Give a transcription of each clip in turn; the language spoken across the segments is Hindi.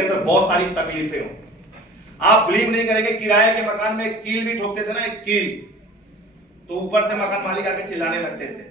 जिनके अंदर बहुत सारी तकलीफें हो। आप बिलीव नहीं करेंगे, किराए के मकान में एक कील भी ठोकते थे ना, एक कील, तो ऊपर से मकान मालिक आके चिल्लाने लगते थे,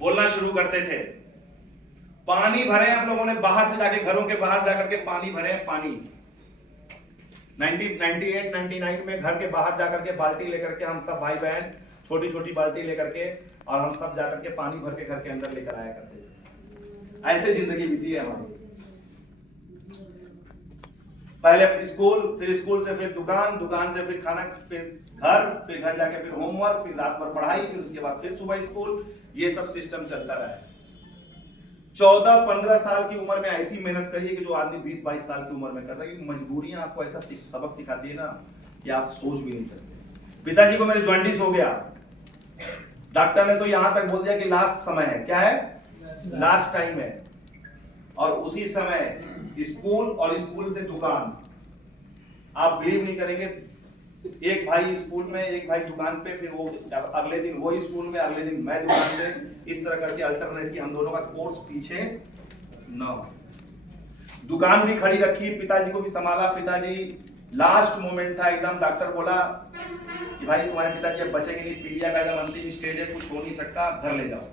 बोलना शुरू करते थे। पानी भरे हम लोगों ने बाहर से जाके, घरों के बाहर जाकर के पानी भरे हैं, पानी 1998 99 में घर के बाहर जाकर के बाल्टी लेकर के हम सब भाई बहन छोटी छोटी बाल्टी लेकर के, और हम सब जाकर के पानी भर के घर के अंदर लेकर आया करते थे। ऐसे जिंदगी बीती है हमारी। पहले स्कूल, फिर स्कूल से फिर दुकान, दुकान से फिर खाना, फिर घर जाके फिर होमवर्क, फिर रात भर पढ़ाई, फिर उसके बाद फिर सुबह स्कूल। ये सब सिस्टम चलता रहा है। 14-15 साल की उम्र में ऐसी मेहनत करिए कि जो आदमी 20-22 साल की उम्र में करता है, क्योंकि मजबूरियां आपको ऐसा सबक सिखाती है ना कि आप सोच भी नहीं सकते। पिताजी को मेरे जॉन्डिस हो गया, डॉक्टर ने तो यहां तक बोल दिया कि लास्ट समय है। क्या है? लास्ट टाइम है। और उसी समय स्कूल, और स्कूल से दुकान। आप बिलीव नहीं करेंगे, एक भाई स्कूल में, एक भाई दुकान पे, फिर वो अगले दिन वो स्कूल में, अगले दिन मैं दुकान पे, इस तरह करके अल्टरनेट की हम दोनों का कोर्स पीछे न। दुकान भी खड़ी रखी, पिताजी को भी संभाला। पिताजी लास्ट मोमेंट था एकदम, डॉक्टर बोला कि भाई तुम्हारे पिताजी अब बचेंगे नहीं, पीलिया का एकदम अंतिम स्टेज है, कुछ हो नहीं सकता, घर ले जाओ।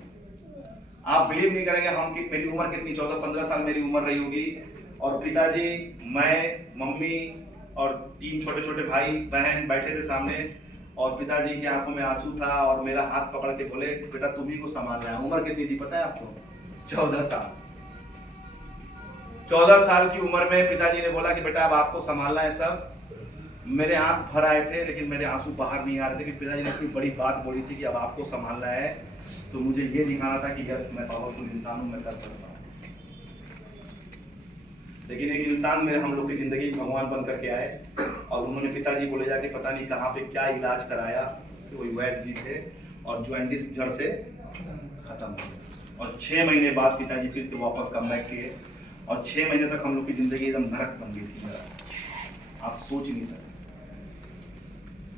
आप बिलीव नहीं करेंगे, मेरी उम्र कितनी, 14-15 साल मेरी उम्र रही होगी, और पिताजी, मैं, मम्मी और 3 छोटे छोटे भाई बहन बैठे थे सामने, और पिताजी की आंखों में आंसू था, और मेरा हाथ पकड़ के बोले बेटा तुम ही को संभालना है। उम्र कितनी थी पता है आपको? 14 साल। 14 साल की उम्र में पिताजी ने बोला कि बेटा अब आपको संभालना है सब। मेरे आंख भर आए थे, लेकिन मेरे आंसू बाहर नहीं आ रहे थे कि पिताजी ने इतनी बड़ी बात बोली थी कि अब आपको संभालना है। तो मुझे ये दिखाना था कि यस, मैं पावरफुल इंसान हूं, मैं कर सकता हूं। लेकिन एक इंसान मेरे, हम लोग की जिंदगी भगवान बन करके आए, और उन्होंने पिताजी को ले जाके पता नहीं कहाँ पे क्या इलाज कराया, कोई वैद्य जी थे, और जॉन्डिस जड़ से खत्म हो गया। और 6 महीने बाद पिताजी फिर से वापस कमबैक किए, और 6 महीने तक हम लोग की जिंदगी एकदम नरक बन गई थी मेरा। आप सोच ही नहीं सकते,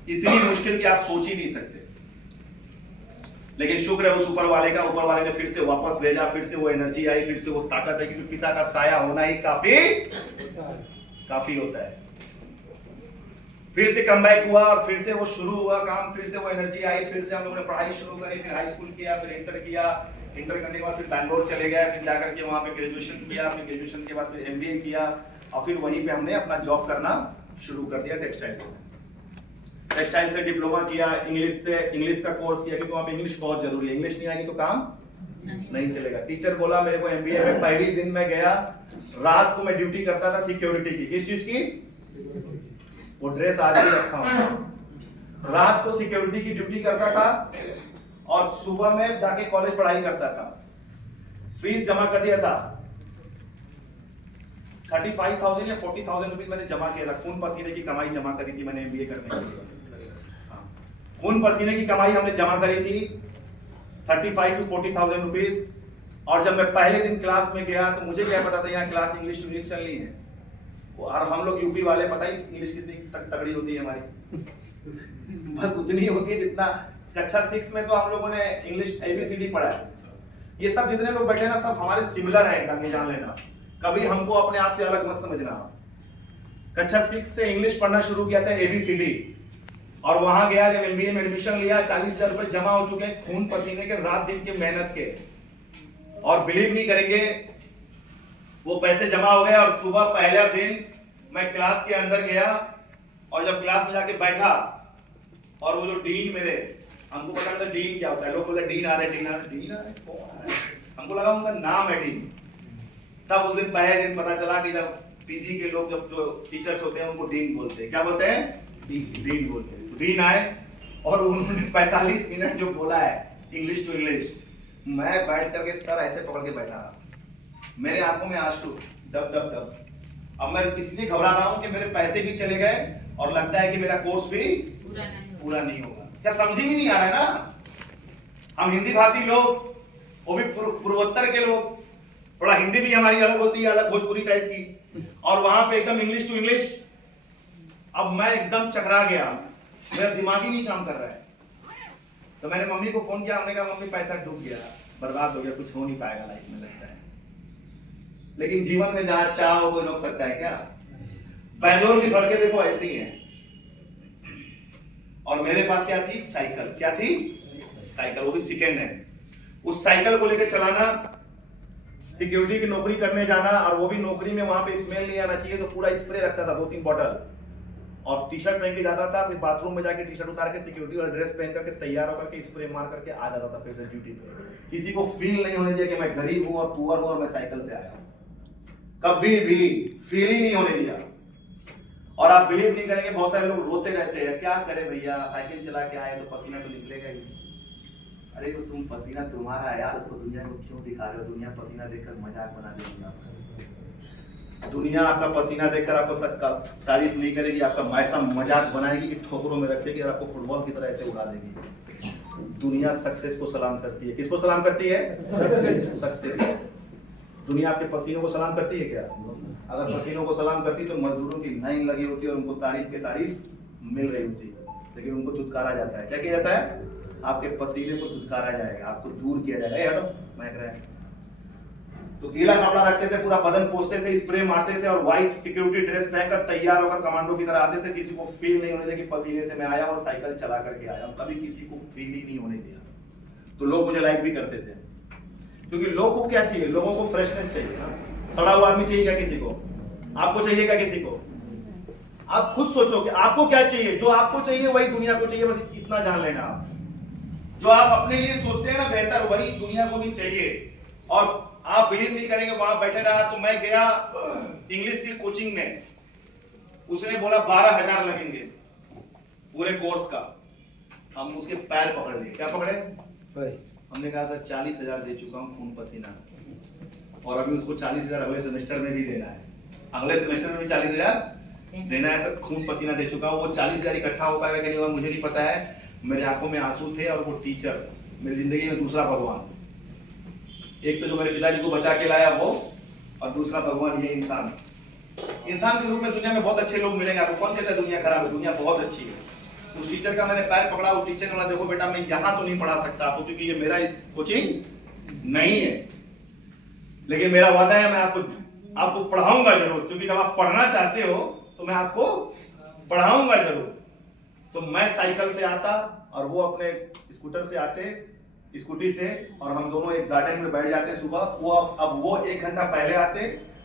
इतनी मुश्किल कि आप सोच ही नहीं सकते। लेकिन शुक्र है उस ऊपर वाले का, ऊपर वाले ने फिर से वापस भेजा, फिर से वो एनर्जी आई, फिर से वो ताकत है, क्योंकि पिता का साया होना ही काफी होता है। फिर से कमबैक हुआ, और फिर से वो शुरू हुआ काम, फिर से वो एनर्जी आई, फिर से हम लोगों ने पढ़ाई शुरू करी, फिर हाई स्कूल किया, फिर इंटर किया, इंटर करने के बाद फिर बैंगलोर चले गए, फिर जाकर के वहां पे ग्रेजुएशन किया, फिर ग्रेजुएशन के बाद फिर MBA किया, और फिर वहीं पे हमने अपना जॉब करना शुरू कर दिया टेक्सटाइल से डिप्लोमा किया, इंग्लिश का कोर्स किया, क्योंकि वहां पे इंग्लिश बहुत जरूरी है, इंग्लिश नहीं आएगी तो काम नहीं चलेगा। टीचर बोला मेरे को MBA में, पहली दिन मैं गया, रात को मैं ड्यूटी करता था सिक्योरिटी की। किस चीज की? वो ड्रेस आज भी रखा हूं। रात को सिक्योरिटी की ड्यूटी करता था, और सुबह में जाके कॉलेज पढ़ाई करता था। फीस जमा कर दिया था, 35,000 या 40,000 रुपीज मैंने जमा किया था। खून पसीने की कमाई जमा करी थी मैंने MBA करने के लिए। खून पसीने की कमाई हमने जमा करी थी 35 to 40,000 रुपीज। और जब मैं पहले दिन क्लास में गया तो मुझे क्या पता था यहाँ क्लास इंग्लिश चलनी है। और हम लोग यूपी वाले, पता ही इंग्लिश कितनी तगड़ी होती है हमारी, बस उतनी होती है जितना कक्षा 6 में तो हम लोगों ने इंग्लिश ABCD पढ़ा है। ये सब जितने लोग बैठे ना, सब हमारे सिमिलर है एकदम, ये जान लेना। कभी हमको अपने आप से अलग मत समझना। कक्षा 6 से इंग्लिश पढ़ना शुरू किया था ABCD, और वहां गया, जब MBA में एडमिशन लिया, 40,000 रुपए जमा हो चुके हैं, खून पसीने के, रात दिन के मेहनत के। और बिलीव नहीं करेंगे, वो पैसे जमा हो गए, और सुबह पहला दिन मैं क्लास के अंदर गया, और जब क्लास में जाके बैठा, और वो जो डीन मेरे, हमको पता नहीं था डीन क्या होता है, लोग बोले डीन आ रहे, डीन आ रहे, डीन आ रहे, कौन आ रहे? हमको लगा उनका नाम है डीन। तब उस दिन पहले दिन पता चला कि जब PG के लोग, जब जो टीचर्स होते हैं उनको डीन बोलते हैं। क्या बोलते हैं? डीन बोलते हैं। डीन आए, और उन्होंने 45 मिनट जो बोला है इंग्लिश टू इंग्लिश, मैं बैठ करके सर ऐसे पकड़ के बैठा रहा, मेरे आंखों में आंसू डब डब डब। अब मैं इसलिए घबरा रहा हूं कि मेरे पैसे भी चले गए, और लगता है कि मेरा कोर्स भी पूरा नहीं होगा। क्या समझ ही नहीं आ रहा है ना? हम हिंदी भाषी लोग, वो भी पूर्वोत्तर के लोग, थोड़ा हिंदी भी हमारी अलग होती है, अलग भोजपुरी टाइप की, और वहां पे एकदम इंग्लिश टू इंग्लिश। अब मैं एकदम चकरा गया, मेरा दिमाग ही नहीं काम कर रहा है। तो मैंने मम्मी को फोन किया, हमने कहा मम्मी पैसा डूब गया, बर्बाद हो गया, कुछ हो नहीं पाएगा लाइफ में, लगता है। लेकिन जीवन में जहां चाहो कोई रोक सकता है क्या? बैंगलोर की सड़कें देखो ऐसी हैं। और मेरे पास क्या थी? साइकिल। क्या थी? साइकिल, वो भी सेकेंड हैंड। उस साइकिल को लेकर चलाना, सिक्योरिटी की नौकरी करने जाना, और वो भी नौकरी में वहां पे स्मेल नहीं आना चाहिए तो पूरा स्प्रे रखता था 2-3 बॉटल, और टी शर्ट पहन के जाता था, फिर बाथरूम में जाके टी शर्ट उतार के सिक्योरिटी वाला ड्रेस पहन करके तैयार होकर के स्प्रे मार करके आ जाता था फिर से ड्यूटी पे। किसी को फील नहीं होने दिया कि मैं गरीब हूं और पुअर हूं और मैं साइकिल से आया हूं, कभी भी फील ही नहीं होने दिया। और आप बिलीव नहीं करेंगे, बहुत सारे लोग रोते रहते हैं, क्या करें भैया, साइकिल चला के आए तो पसीना तो निकलेगा ही। अरे वो तुम पसीना तुम्हारा है यार, उसको दुनिया को क्यों दिखा रहे हो? दुनिया पसीना देखकर मजाक बना देगी आपको। दुनिया आपका पसीना देखकर आपको तक तारीफ नहीं करेगी, आपका ऐसा मजाक बनाएगी कि ठोकरों में रखेगी और आपको फुटबॉल की तरह ऐसे उड़ा देगी। दुनिया सक्सेस को सलाम करती है। किसको सलाम करती है? सक्सेस। दुनिया आपके पसीनों को सलाम करती है क्या? अगर पसीनों को सलाम करती तो मजदूरों की लाइन लगी होती और उनको तारीफ के तारीफ मिल रही होती, लेकिन उनको धुतकारा जाता है। क्या किया जाता है? आपके पसीने को धुतकारा जाएगा, आपको दूर किया जाएगा। हटो, महक रहा है। तो गीला कपड़ा रखते थे, पूरा बदन पोंछते थे, स्प्रे मारते थे और व्हाइट सिक्योरिटी ड्रेस पहनकर तैयार होकर कमांडो की तरह आते थे। किसी को फील नहीं होने दिया कि पसीने से मैं आया और साइकिल चला करके आया, कभी किसी को फील ही नहीं होने दिया। तो लोग मुझे लाइक भी करते थे, क्योंकि लोग को क्या चाहिए? लोगों को फ्रेशनेस चाहिए ना। सड़ा हुआ आदमी चाहिए क्या किसी को? आपको चाहिए क्या किसी को? आप खुद सोचो कि आपको क्या चाहिए। जो आपको चाहिए वही दुनिया को चाहिए, बस इतना जान लेना। आप जो आप अपने लिए सोचते हैं ना बेहतर, वही दुनिया को भी चाहिए। और आप बिलीव नहीं करेंगे, वहां बैठे रहा तो मैं गया इंग्लिश की कोचिंग में, उसने बोला 12,000 लगेंगे पूरे कोर्स का। हम उसके पैर पकड़ लिए। क्या पकड़े? हमने कहा सर 40,000 दे चुका हूं खून पसीना, और अभी उसको 40,000 अगले सेमेस्टर में भी देना है। अगले सेमेस्टर में भी 40,000 देना है सर, खून पसीना दे चुका हूं। वो 40,000 इकट्ठा हो पाएगा कि नहीं होगा मुझे नहीं पता है। मेरे आंखों में आंसू थे, और वो टीचर मेरी जिंदगी में दूसरा भगवान। एक तो जो मेरे पिताजी को बचा के लाया वो, और दूसरा भगवान ये इंसान। इंसान के रूप में दुनिया में बहुत अच्छे लोग मिलेंगे आपको। कौन कहता है दुनिया खराब है? दुनिया बहुत अच्छी है। उस टीचर का मैंने पैर पकड़ा, उस टीचर ने बोला देखो बेटा मैं यहाँ तो नहीं पढ़ा सकता आपको, क्योंकि ये मेरा कोचिंग नहीं है, लेकिन मेरा वादा है मैं आपको पढ़ाऊंगा जरूर, क्योंकि जब आप पढ़ना चाहते हो तो मैं आपको पढ़ाऊंगा जरूर। तो मैं साइकिल से आता और वो अपने स्कूटर से आते, स्कूटी से, और हम दोनों एक गार्डन में बैठ जाते सुबह। वो अब वो 1 घंटा पहले आते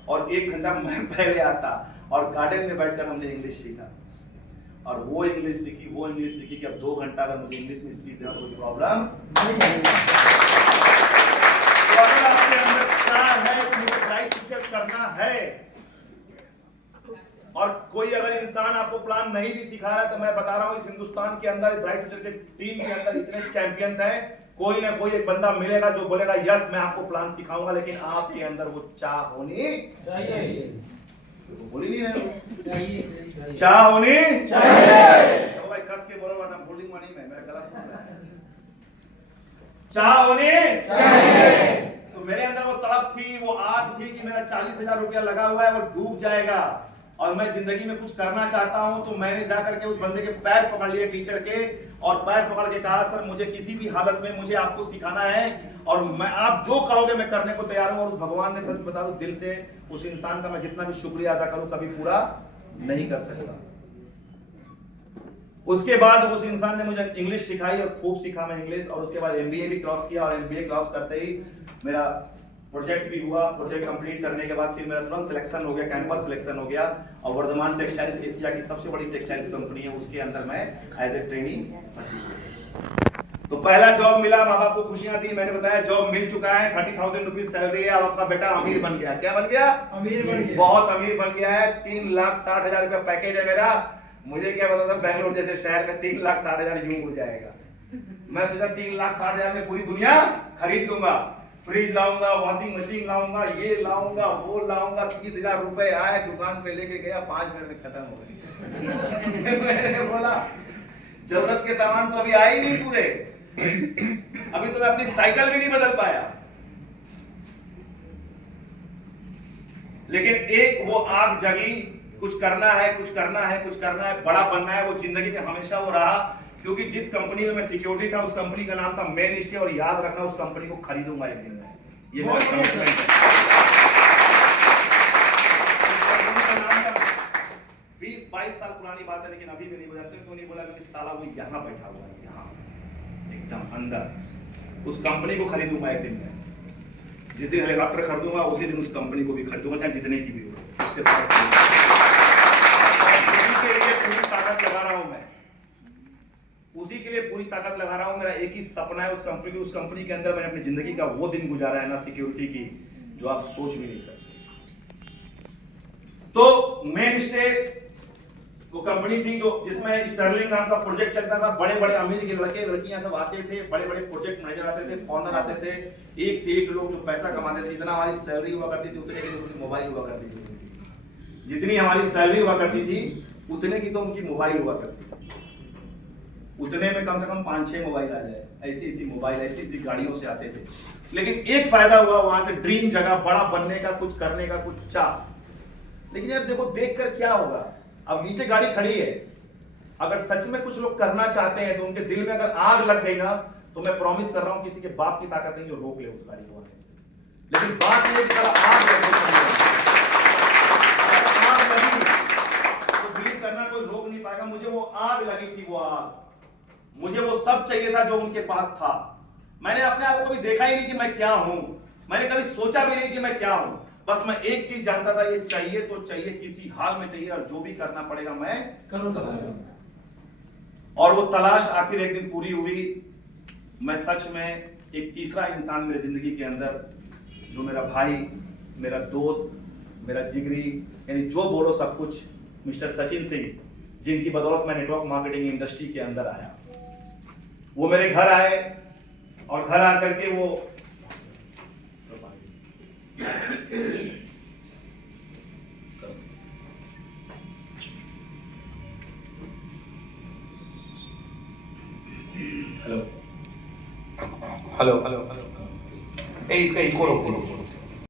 और 1 घंटा मैं पहले आता, और गार्डन में बैठकर हमने इंग्लिश सीखा। और वो इंग्लिश सीखी कि अब 2 घंटा अगर मुझे इंग्लिश में स्पीच देना तो कोई प्रॉब्लम नहीं। तो अगर आपके अंदर चाह है कि मुझे ब्राइट फ्यूचर करना है, और कोई अगर इंसान आपको प्लान नहीं भी सिखा रहा है, तो मैं बता रहा हूं इस हिंदुस्तान के अंदर ब्राइट फ्यूचर के टीम के अंदर इतने चैंपियंस हैं, कोई ना कोई एक बंदा मिलेगा जो बोलेगा यस मैं आपको प्लान सिखाऊंगा, लेकिन आपके अंदर वो चाह होनी चाहिए। बोल ही नहीं रहे, चाह होनी चाहिए। तो भाई कस के बोलो वरना बोलिंग वाली में मेरा गला सुन रहा है। चाह होनी चाहिए। तो मेरे अंदर वो तड़प थी, वो आग थी कि मेरा 40,000 रुपया लगा हुआ है वो डूब जाएगा, और मैं जिंदगी में कुछ करना चाहता हूं। तो मैंने जाकर के उस बंदे के पैर पकड़ लिए, टीचर के, और पैर पकड़ के कहा सर मुझे किसी भी हालत में मुझे आपको सिखाना है, और मैं आप जो कहोगे मैं करने को तैयार हूं। और उस भगवान ने सच बता दूं दिल से उस इंसान का मैं जितना भी शुक्रिया अदा करूं कभी पूरा नहीं कर सकता। उसके बाद उस इंसान ने मुझे इंग्लिश सिखाई और खूब सीखा मैं इंग्लिश, और उसके बाद MBA भी क्रॉस किया, और MBA क्रॉस करते ही मेरा प्रोजेक्ट भी हुआ। प्रोजेक्ट कंप्लीट करने के बाद फिर मेरा तुरंत सिलेक्शन हो गया, कैंपस सिलेक्शन हो गया, और वर्धमान टेक्सटाइल्स एशिया की सबसे बड़ी टेक्सटाइल्स कंपनी है, उसके अंदर मैं एज ए ट्रेनी भर्ती। तो पहला जॉब मिला, माँ बाप को खुशियां दी, मैंने बताया जॉब मिल चुका है, 30,000 रुपीज सैलरी है, अब आपका बेटा अमीर बन गया। क्या बन गया? अमीर बन गया, बहुत अमीर बन गया है। 3,60,000 रुपया पैकेज है मेरा। मुझे क्या पता था बैंगलोर जैसे शहर में 3,60,000 यूं हो जाएगा। मैं सोचा 3,60,000 में पूरी दुनिया खरीद लूंगा, फ्रिज लाऊंगा, वॉशिंग मशीन लाऊंगा, ये लाऊंगा, वो लाऊंगा। 30,000 रुपए आए, दुकान पे लेके गया, 5 मिनट में खत्म हो गई। मैंने बोला जरूरत के सामान तो अभी आए ही नहीं पूरे, अभी तो मैं अपनी साइकिल भी नहीं बदल पाया। लेकिन एक वो आग जगी, कुछ करना है, कुछ करना है, कुछ करना है, बड़ा बनना है। वो जिंदगी में हमेशा वो रहा, क्योंकि जिस कंपनी में मैं सिक्योरिटी था उस कंपनी का नाम था मेन स्टे, और याद रखना उस कंपनी को खरीदूंगा एक दिन में। ये मेरा कमिटमेंट है। पुरानी बात है, लेकिन अभी भी नहीं बोला। क्यों नहीं बोला? क्योंकि साला वो यहाँ बैठा हुआ है, यहाँ एकदम अंदर। उस कंपनी को खरीदूंगा एक दिन में, जिस दिन हेलीकॉप्टर खरीदूंगा उसी दिन उस कंपनी को भी खरीदूंगा, चाहे जितने की भी हो। उससे के लिए पूरी ताकत लगा रहा हूं मैं, उसी के लिए पूरी ताकत लगा रहा हूं। मेरा एक ही सपना है उस कंपनी के अंदर मैंने अपनी जिंदगी का वो दिन गुजारा है ना सिक्योरिटी की, जो आप सोच भी नहीं सकते। तो मेन स्टे वो कंपनी थी जो जिसमें स्टर्लिंग नाम का प्रोजेक्ट चलता था। बड़े बड़े अमीर के लड़के लड़कियां सब आते थे, बड़े बड़े प्रोजेक्ट मैनेजर आते थे, फॉरनर आते थे, एक से एक लोग जो पैसा कमाते थे। जितना हमारी सैलरी हुआ करती थी उतने की तो उनकी मोबाइल हुआ करती थी। जितनी हमारी सैलरी हुआ करती थी उतने की तो उनकी मोबाइल हुआ करती थी। उतने में कम से कम 5-6 मोबाइल आ जाए, ऐसी मोबाइल ऐसी गाड़ियों से आते थे। लेकिन एक फायदा हुआ, वहां से ड्रीम जगह, बड़ा बनने का, कुछ करने का, कुछ चाह। लेकिन यार देखो, देखकर क्या होगा? अब नीचे गाड़ी खड़ी है, अगर सच में कुछ लोग करना चाहते हैं तो उनके दिल में अगर आग लग गई ना, तो मैं प्रॉमिस कर रहा हूं किसी के बाप की ताकत नहीं जो रोक ले उस गाड़ी को आने से। लेकिन बात ये कि आग लगी तो बिलीव करना कोई रोक नहीं पाएगा। मुझे वो आग लगी थी, वो आग, मुझे वो सब चाहिए था जो उनके पास था। मैंने अपने आप को कभी देखा ही नहीं कि मैं क्या हूं, मैंने कभी सोचा भी नहीं कि मैं क्या हूं। बस मैं एक चीज जानता था, ये चाहिए तो चाहिए, किसी हाल में चाहिए, और जो भी करना पड़ेगा मैं करूंगा। और वो तलाश आखिर एक दिन पूरी हुई। मैं सच में एक तीसरा इंसान मेरी जिंदगी के अंदर, जो मेरा भाई, मेरा दोस्त, मेरा जिगरी, यानी जो बोलो सब कुछ, मिस्टर सचिन सिंह, जिनकी बदौलत मैं नेटवर्क मार्केटिंग इंडस्ट्री के अंदर आया। वो मेरे घर आए और घर आकर के वो हेलो हेलो हेलो हेलो, इसका इको रोको।